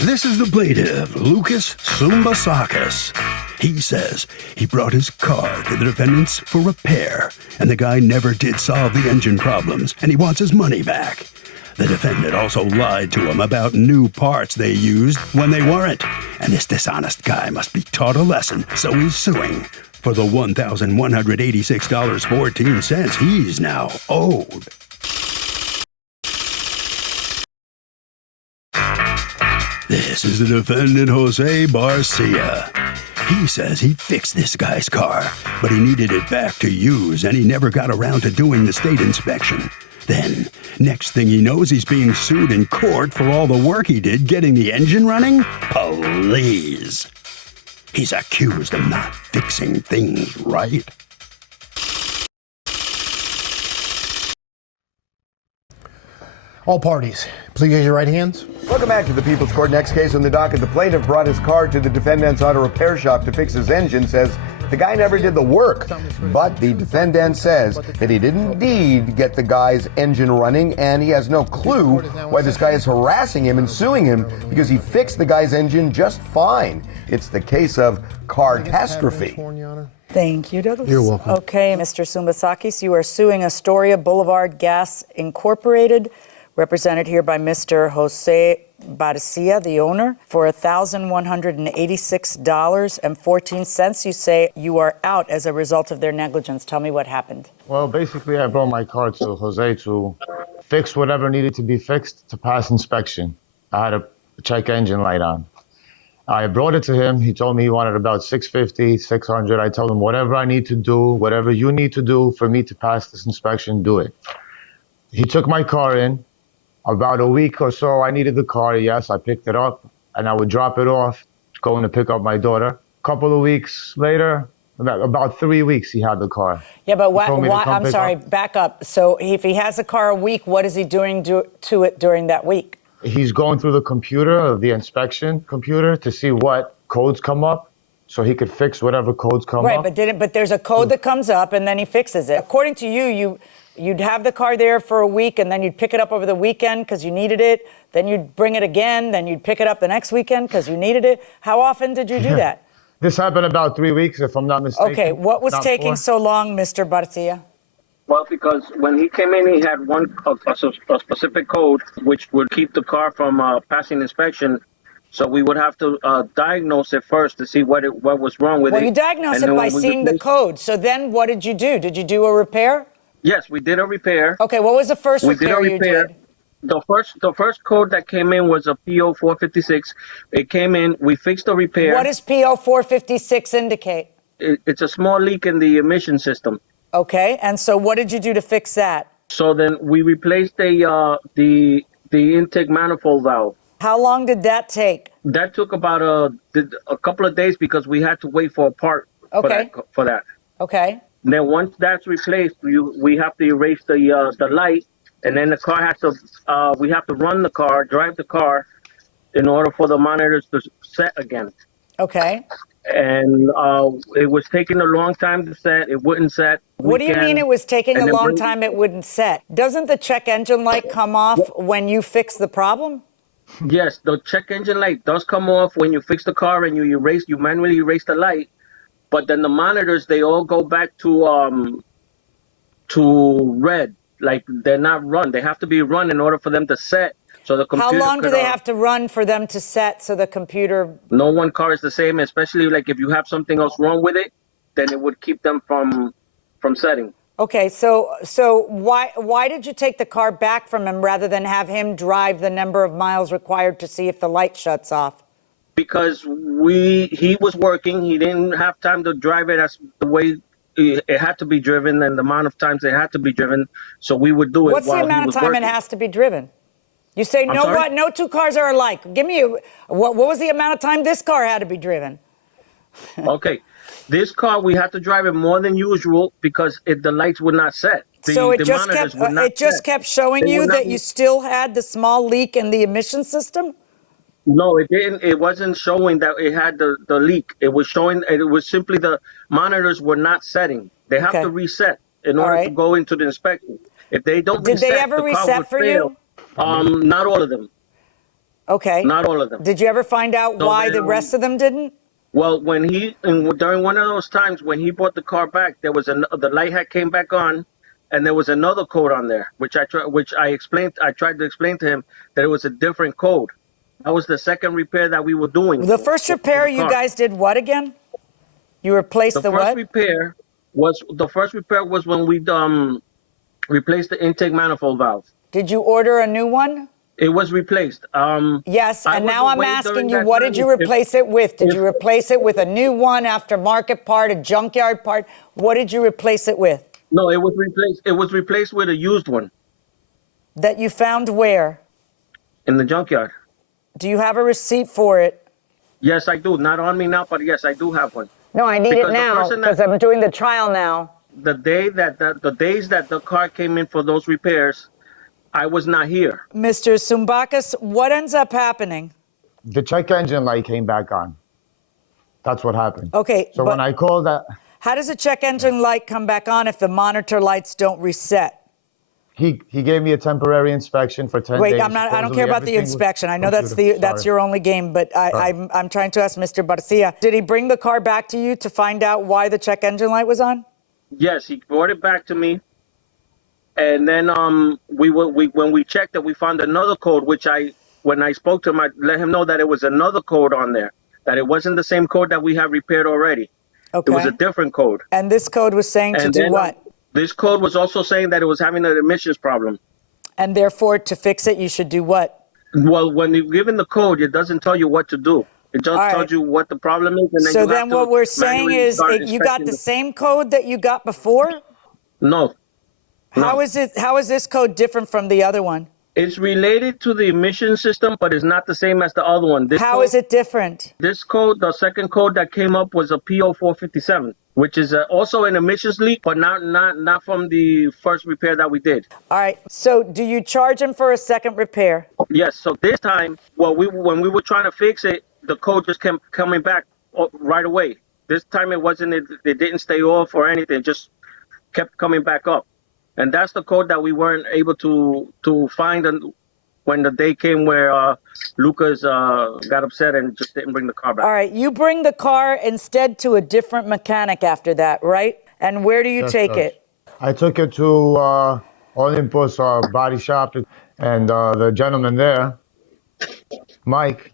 This is the plaintiff, Lucas Sumbasakis. He says he brought his car to the defendants for repair, and the guy never did solve the engine problems, and he wants his money back. The defendant also lied to him about new parts they used when they weren't, and this dishonest guy must be taught a lesson, so he's suing for the $1,186.14 he's now owed. This is the defendant, Jose Barcia. He says he fixed this guy's car, but he needed it back to use, and he never got around to doing the state inspection. Then, next thing he knows, he's being sued in court for all the work he did getting the engine running? Please. He's accused of not fixing things right. All parties, please raise your right hands. Welcome back to the People's Court. Next case on the docket. The plaintiff brought his car to the defendant's auto repair shop to fix his engine. Says the guy never did the work. But the defendant says that he did indeed get the guy's engine running, and he has no clue why this guy is harassing him and suing him because he fixed the guy's engine just fine. It's the case of Car-Tastrophe. Thank you, Douglas. You're welcome. Okay, Mr. Sumbasakis, you are suing Astoria Boulevard Gas Incorporated, represented here by Mr. Jose Barcia, the owner, for $1,186.14. You say you are out as a result of their negligence. Tell me what happened. Well, basically, I brought my car to Jose to fix whatever needed to be fixed to pass inspection. I had a check engine light on. I brought it to him. He told me he wanted about $650, $600. I told him whatever I need to do, whatever you need to do for me to pass this inspection, do it. He took my car in. About a week or so, I needed the car. Yes, I picked it up, and I would drop it off, going to pick up my daughter. A couple of weeks later, about 3 weeks, he had the car. Yeah, but why I'm sorry, back up. So if he has a car a week, what is he doing to it during that week? He's going through the computer, the inspection computer, to see what codes come up, so he could fix whatever codes come up. Right, but there's a code that comes up, and then he fixes it. According to you'd have the car there for a week, and then you'd pick it up over the weekend because you needed it. Then you'd bring it again. Then you'd pick it up the next weekend because you needed it. How often did you do that? This happened about 3 weeks, if I'm not mistaken. Okay, what was taking so long, Mr. Barcia? Well, because when he came in, he had a specific code which would keep the car from passing inspection. So we would have to diagnose it first to see what was wrong with it. Well, you diagnose it by seeing the code. So then what did you do? Did you do a repair? Yes, we did a repair. Okay, what was the first repair you did? The first code that came in was a PO 456. It came in, we fixed the repair. What does PO 456 indicate? It's a small leak in the emission system. Okay, and so what did you do to fix that? So then we replaced the intake manifold valve. How long did that take? That took about a couple of days because we had to wait for a part for that. Okay. Then once that's replaced, we have to erase the light, and then the car has to we have to run the car, drive the car, in order for the monitors to set again. Okay. And it was taking a long time to set. It wouldn't set. What do you mean it was taking a long time? It wouldn't set. Doesn't the check engine light come off when you fix the problem? Yes, the check engine light does come off when you fix the car and you manually erase the light. But then the monitors, they all go back to red, like they're not run. They have to be run in order for them to set. So the computer. How long do they have to run for them to set so the computer? No one car is the same, especially like if you have something else wrong with it, then it would keep them from setting. Okay, so why did you take the car back from him rather than have him drive the number of miles required to see if the light shuts off? Because he was working, he didn't have time to drive it as the way it had to be driven and the amount of times it had to be driven. So we would do it. What's the amount of time it has to be driven? You say no two cars are alike. Give me what was the amount of time this car had to be driven? Okay, this car we had to drive it more than usual because the lights would not set. So it just kept showing you that you still had the small leak in the emission system? No, it didn't. It wasn't showing that it had the leak. It was showing, it was simply the monitors were not setting. They have to reset in order to go into the inspection. If they don't reset, did they ever reset for you? Not all of them. Okay. Not all of them. Did you ever find out So why then, the rest of them didn't? Well, during one of those times when he brought the car back, there was the light had came back on, and there was another code on there, which I tried to explain to him that it was a different code. That was the second repair that we were doing. The first repair you guys did what again? You replaced the first what? repair was when we replaced the intake manifold valve. Did you order a new one? It was replaced. Yes, I and was now I'm away asking during you, that what time. did you replace it with? Did you replace it with a new one, aftermarket part, a junkyard part? What did you replace it with? No, it was replaced. It was replaced with a used one That you found where? in the junkyard. Do you have a receipt for it? Yes, I do. Not on me now, but yes, I do have one. No, I need Because it the now person because I'm doing the trial now. The days that the car came in for those repairs, I was not here. Mr. Sumbakis, what ends up happening? The check engine light came back on. That's what happened. Okay, So but when I called that, how does a check engine light come back on if the monitor lights don't reset? he gave me a temporary inspection for 10 Wait, days. I don't care Supposedly about the everything was inspection. I know that's Sorry. your only game, but I'm trying to ask Mr. Barcia. Did he bring the car back to you to find out why the check engine light was on? Yes, he brought it back to me, and then when we checked it, we found another code. When I spoke to him, I let him know that it was another code on there, that it wasn't the same code that we had repaired already. Okay. It was a different code. And this code was saying to do what? This code was also saying that it was having an emissions problem. And therefore, to fix it, you should do what? Well, when you're given the code, it doesn't tell you what to do. It just tells you what the problem is, and then So you then have to what we're saying manually is start you got inspecting the same code that you got before? No. How is this code different from the other one? It's related to the emission system, but it's not the same as the other one. How is it different? This code, the second code that came up was a PO457, which is also an emissions leak, but not from the first repair that we did. All right. So do you charge him for a second repair? Yes. So this time, when we were trying to fix it, the code just kept coming back right away. This time it didn't stay off or anything. It just kept coming back up. And that's the code that we weren't able to find when the day came where Lucas got upset and just didn't bring the car back. All right. You bring the car instead to a different mechanic after that, right? And where do you take it? I took it to Olympus Body Shop, and the gentleman there, Mike,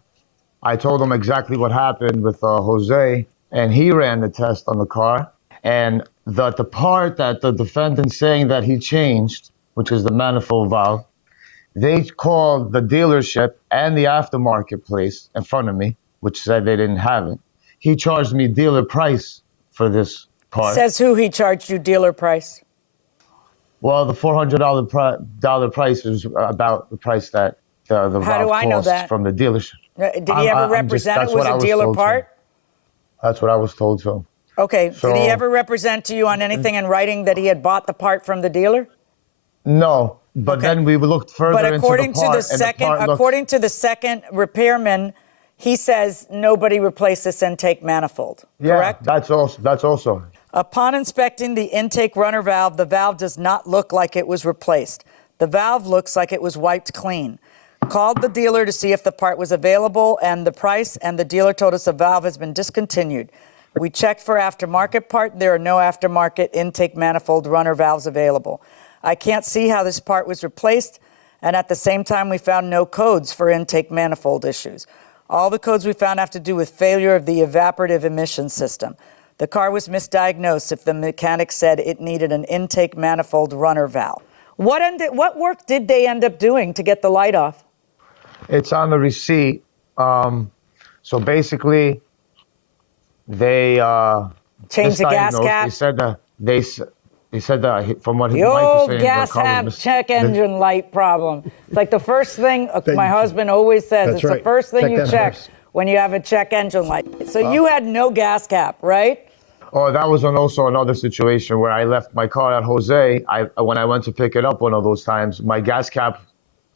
I told him exactly what happened with Jose, and he ran the test on the car. And the part that the defendant's saying that he changed, which is the manifold valve, they called the dealership and the aftermarket place in front of me, which said they didn't have it. He charged me dealer price for this part. Says who he charged you dealer price? Well, the $400 price is about the price that the valve costs from the dealership. Did he ever represent it was a dealer part? That's what I was told to. Okay. So, did he ever represent to you on anything in writing that he had bought the part from the dealer? No, but then we looked further into the part. But according to the second repairman, he says nobody replaced this intake manifold. Correct? That's also. Upon inspecting the intake runner valve, the valve does not look like it was replaced. The valve looks like it was wiped clean. Called the dealer to see if the part was available and the price, and the dealer told us the valve has been discontinued. We checked for aftermarket part. There are no aftermarket intake manifold runner valves available. I can't see how this part was replaced, and at the same time, we found no codes for intake manifold issues. All the codes we found have to do with failure of the evaporative emission system. The car was misdiagnosed if the mechanic said it needed an intake manifold runner valve. What work did they end up doing to get the light off? It's on the receipt. So basically, they changed the gas cap. They said that from what Mike The was old saying, gas have check engine light problem. It's like the first thing my husband always says. It's the first thing you check when you have a check engine light. So you had no gas cap, right? Oh, that was also another situation where I left my car at Jose. When I went to pick it up one of those times, my gas cap,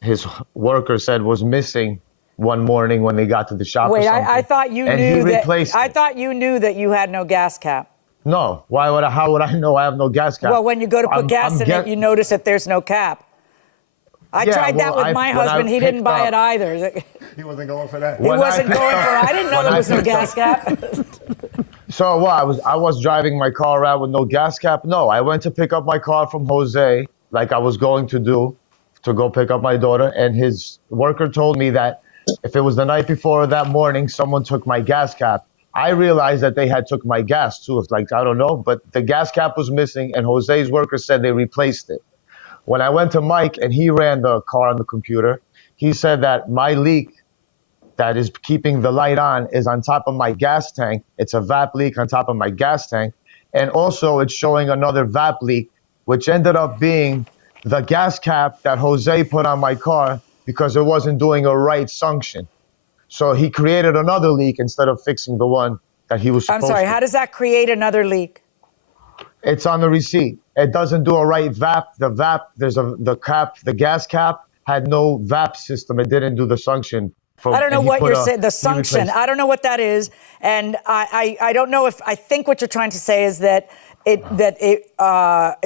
his worker said, was missing one morning when they got to the shop. Wait, or something. I thought you knew that. I thought you knew that you had no gas cap. No, how would I know I have no gas cap? Well, when you go to put gas in it, you notice that there's no cap. I Yeah, tried that well, with my when I husband. He didn't picked buy up- it either. He wasn't going for that. He When I wasn't picked going up- for it. I didn't know when there I was no picked gas cap. So what? I was driving my car around with no gas cap. No, I went to pick up my car from Jose, like I was going to do, to go pick up my daughter. And his worker told me that if it was the night before or that morning, someone took my gas cap. I realized that they had took my gas too. It's like, I don't know, but the gas cap was missing, and Jose's worker said they replaced it. When I went to Mike and he ran the car on the computer, he said that my leak that is keeping the light on is on top of my gas tank. It's a VAP leak on top of my gas tank. And also it's showing another VAP leak, which ended up being the gas cap that Jose put on my car because it wasn't doing a right suction. So he created another leak instead of fixing the one that he was I'm supposed sorry, to. how does that create another leak? It's on the receipt. It doesn't do a right VAP. The VAP, the gas cap had no VAP system. It didn't do the suction. I don't know what you're saying. The suction. I don't know what that is, and I don't know if I think what you're trying to say is that it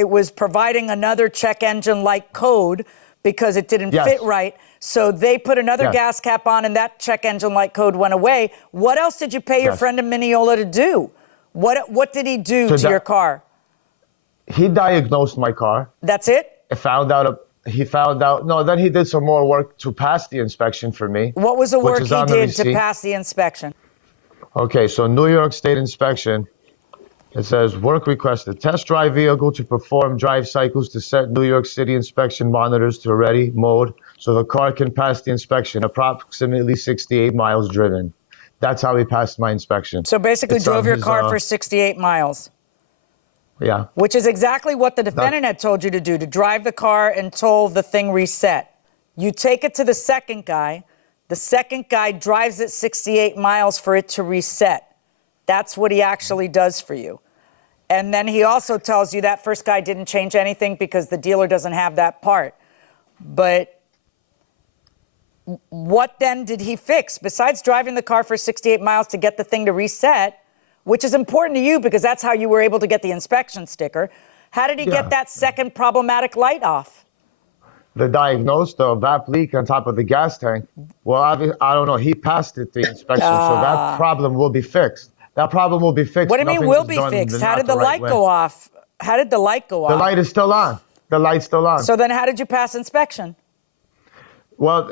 was providing another check engine light code because it didn't fit right. So they put another gas cap on, and that check engine light code went away. What else did you pay your friend in Mineola to do? What did he do to your car? He diagnosed my car. That's it? He found out. No, then he did some more work to pass the inspection for me. What was the work he did to pass the inspection? Okay, so New York State inspection. It says work requested. Test drive vehicle to perform drive cycles to set New York City inspection monitors to ready mode so the car can pass the inspection. Approximately 68 miles driven. That's how he passed my inspection. So basically drove your car for 68 miles. Yeah. Which is exactly what the defendant had told you to do, to drive the car until the thing reset. You take it to the second guy. The second guy drives it 68 miles for it to reset. That's what he actually does for you. And then he also tells you that first guy didn't change anything because the dealer doesn't have that part. But what then did he fix? Besides driving the car for 68 miles to get the thing to reset, which is important to you because that's how you were able to get the inspection sticker, how did he get that second problematic light off? The VAP leak on top of the gas tank. Well, I don't know. He passed it, the inspection, so that problem will be fixed. That problem will be fixed. What do you mean will be fixed? How did the light go off? How did the light go off? The light is still on. The light's still on. So then how did you pass inspection? Well,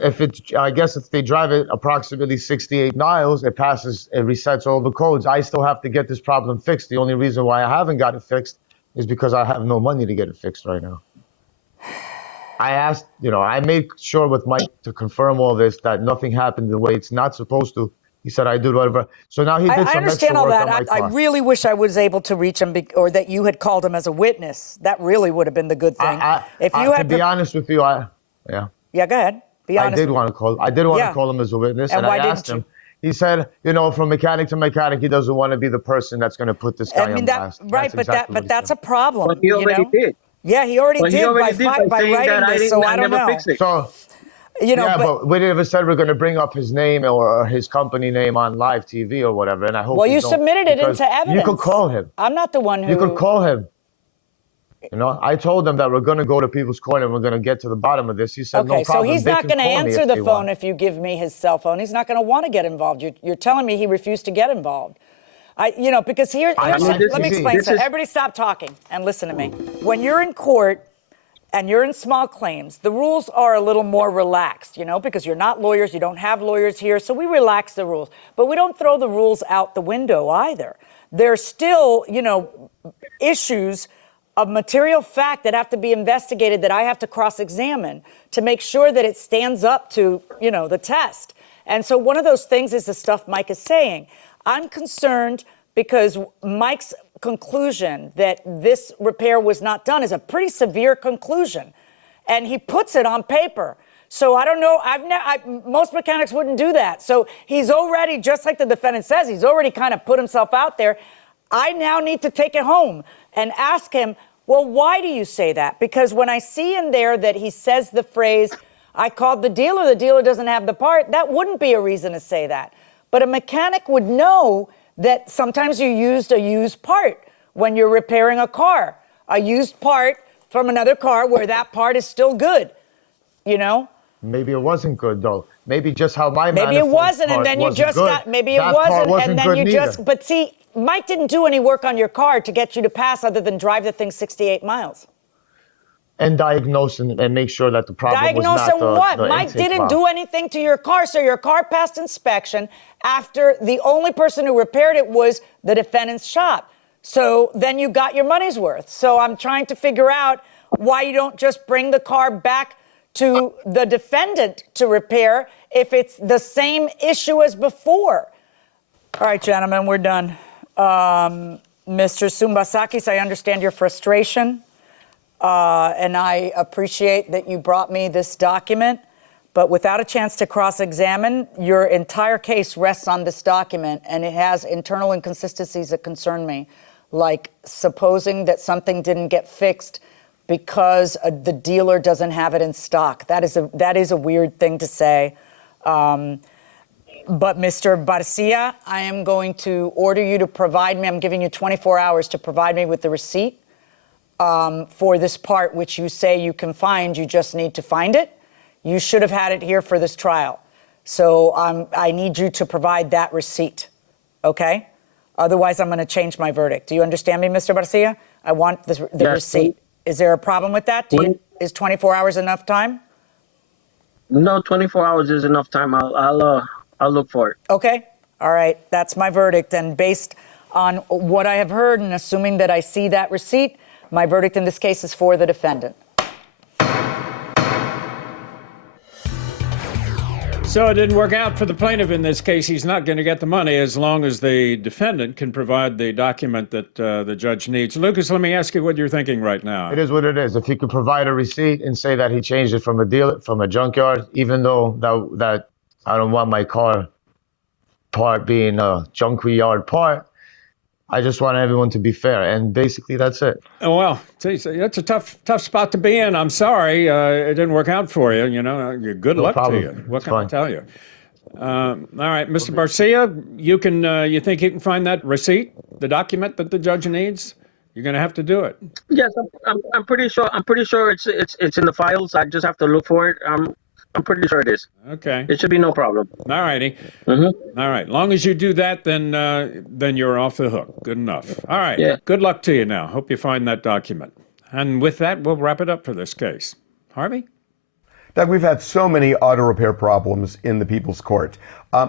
I guess if they drive it approximately 68 miles, it passes, it resets all the codes. I still have to get this problem fixed. The only reason why I haven't got it fixed is because I have no money to get it fixed right now. I asked, I made sure with Mike to confirm all this, that nothing happened the way it's not supposed to. He said, I did whatever. So now he did some extra work on my car. I really wish I was able to reach him or that you had called him as a witness. That really would have been the good thing. To be honest with you, Yeah, go ahead. Be honest. I did want to call him as a witness, and I asked him. He said, from mechanic to mechanic, he doesn't want to be the person that's going to put this guy on blast. Right, but that's a problem. But he already did. Yeah, he already did by writing this, so I don't know. So, but we never said we're going to bring up his name or his company name on live TV or whatever, and I hope. Well, you submitted it into evidence. You could call him. I'm not the one who. You could call him. I told them that we're going to go to people's corner and we're going to get to the bottom of this. He said, no problem. So he's not going to answer the phone if you give me his cell phone. He's not going to want to get involved. You're telling me he refused to get involved. Because let me explain something. Everybody stop talking and listen to me. When you're in court and you're in small claims, the rules are a little more relaxed, because you're not lawyers. You don't have lawyers here. So we relax the rules. But we don't throw the rules out the window either. There's still, issues of material fact that have to be investigated that I have to cross-examine to make sure that it stands up to, the test. And so one of those things is the stuff Mike is saying. I'm concerned because Mike's conclusion that this repair was not done is a pretty severe conclusion. And he puts it on paper. So I don't know, most mechanics wouldn't do that. So he's already, just like the defendant says, he's already kind of put himself out there. I now need to take it home and ask him, well, why do you say that? Because when I see in there that he says the phrase, I called the dealer doesn't have the part, that wouldn't be a reason to say that. But a mechanic would know that sometimes you used a used part when you're repairing a car, a used part from another car where that part is still good. you know? Maybe it wasn't good though. Maybe just how my Maybe it wasn't, and then you just good. got. Maybe it That part wasn't, and then good you neither. just. But see, Mike didn't do any work on your car to get you to pass, other than drive the thing 68 miles. And diagnose and make sure that the problem Diagnose was not and what? the Mike intake didn't valve. do anything to your car, so your car passed inspection after the only person who repaired it was the defendant's shop. So then you got your money's worth. So I'm trying to figure out why you don't just bring the car back to the defendant to repair if it's the same issue as before. All right, gentlemen, we're done. Mr. Sumbasakis, I understand your frustration, and I appreciate that you brought me this document, but without a chance to cross-examine, your entire case rests on this document, and it has internal inconsistencies that concern me, like supposing that something didn't get fixed because the dealer doesn't have it in stock. That is a weird thing to say. But Mr. Barcia, I am going to order you to provide me, I'm giving you 24 hours to provide me with the receipt for this part, which you say you can find, you just need to find it. You should have had it here for this trial. So I need you to provide that receipt, okay? Otherwise, I'm going to change my verdict. Do you understand me, Mr. Barcia? I want the Yes. receipt. Is there a problem with that? Is 24 hours enough time? No, 24 hours is enough time. I'll look for it. Okay. All right. That's my verdict. And based on what I have heard and assuming that I see that receipt, my verdict in this case is for the defendant. So it didn't work out for the plaintiff in this case. He's not going to get the money as long as the defendant can provide the document that the judge needs. Lucas, let me ask you what you're thinking right now. It is what it is. If he could provide a receipt and say that he changed it from a dealer, from a junkyard, even though that I don't want my car part being a junkyard part, I just want everyone to be fair, and basically that's it. Oh, well, geez, that's a tough spot to be in. I'm sorry it didn't work out for you. You know, good luck problem. to you. What It's can I fine. tell you? All right, Mr. Barcia, you can. You think you can find that receipt, the document that the judge needs? You're going to have to do it. Yes, I'm pretty sure. I'm pretty sure it's in the files. I just have to look for it. I'm pretty sure it is. Okay. It should be no problem. All righty. Mm-hmm. All right. Long as you do that, then you're off the hook. Good enough. All right. Yeah. Good luck to you now. Hope you find that document. And with that, we'll wrap it up for this case. Harvey? Doug, we've had so many auto repair problems in the People's Court.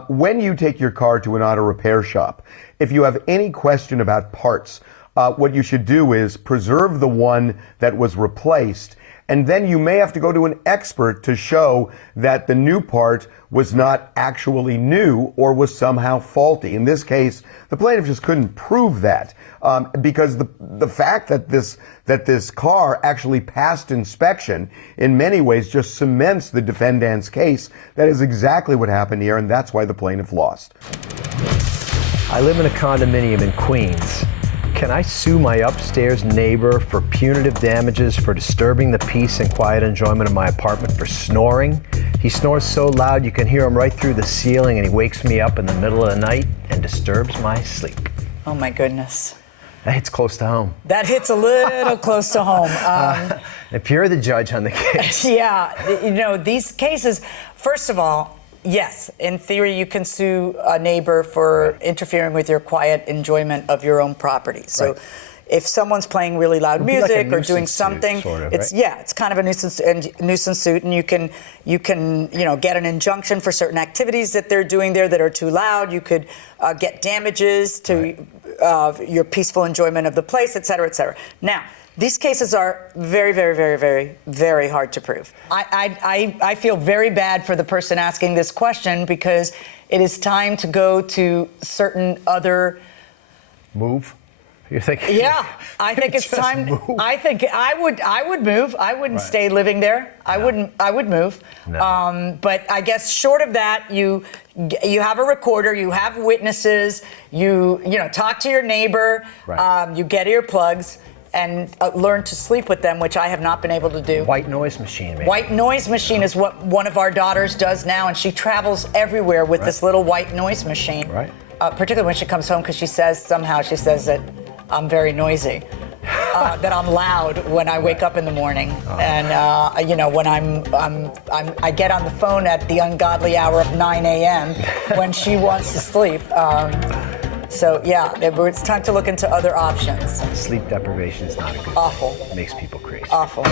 When you take your car to an auto repair shop, if you have any question about parts, what you should do is preserve the one that was replaced, and then you may have to go to an expert to show that the new part was not actually new or was somehow faulty. In this case, the plaintiff just couldn't prove that because the fact that this car actually passed inspection in many ways just cements the defendant's case. That is exactly what happened here, and that's why the plaintiff lost. I live in a condominium in Queens. Can I sue my upstairs neighbor for punitive damages for disturbing the peace and quiet enjoyment of my apartment for snoring? He snores so loud you can hear him right through the ceiling, and he wakes me up in the middle of the night and disturbs my sleep. Oh, my goodness. That hits close to home. That hits a little close to home. If you're the judge on the case. Yeah, you know, these cases, first of all, yes, in theory, you can sue a neighbor for interfering with your quiet enjoyment of your own property. So Right. if someone's playing really loud It'd be like a music or doing nuisance suit, something, sort of, it's right? yeah, it's kind of a nuisance suit, and you can get an injunction for certain activities that they're doing there that are too loud. You could get damages to your peaceful enjoyment of the place, et cetera, et cetera. Now, these cases are very, very, very, very, very hard to prove. I feel very bad for the person asking this question because it is time to go to certain other. Move? You're thinking? Yeah, I think it's Just time. move. I think I would move. I wouldn't Right. stay living there. I would move. No. But I guess short of that, you have a recorder, you have witnesses, you talk to your neighbor, Right. you get earplugs, and learn to sleep with them, which I have not been able to do. White noise machine, maybe. White noise machine is what one of our daughters does now, and she travels everywhere with this little white noise machine. Right. Particularly when she comes home, because she says that I'm very noisy. that I'm loud when I wake up in the morning, and when I get on the phone at the ungodly hour of 9 a.m. when she wants to sleep. So yeah, it's time to look into other options. Sleep deprivation is not a good Awful. thing. It makes people crazy. Awful.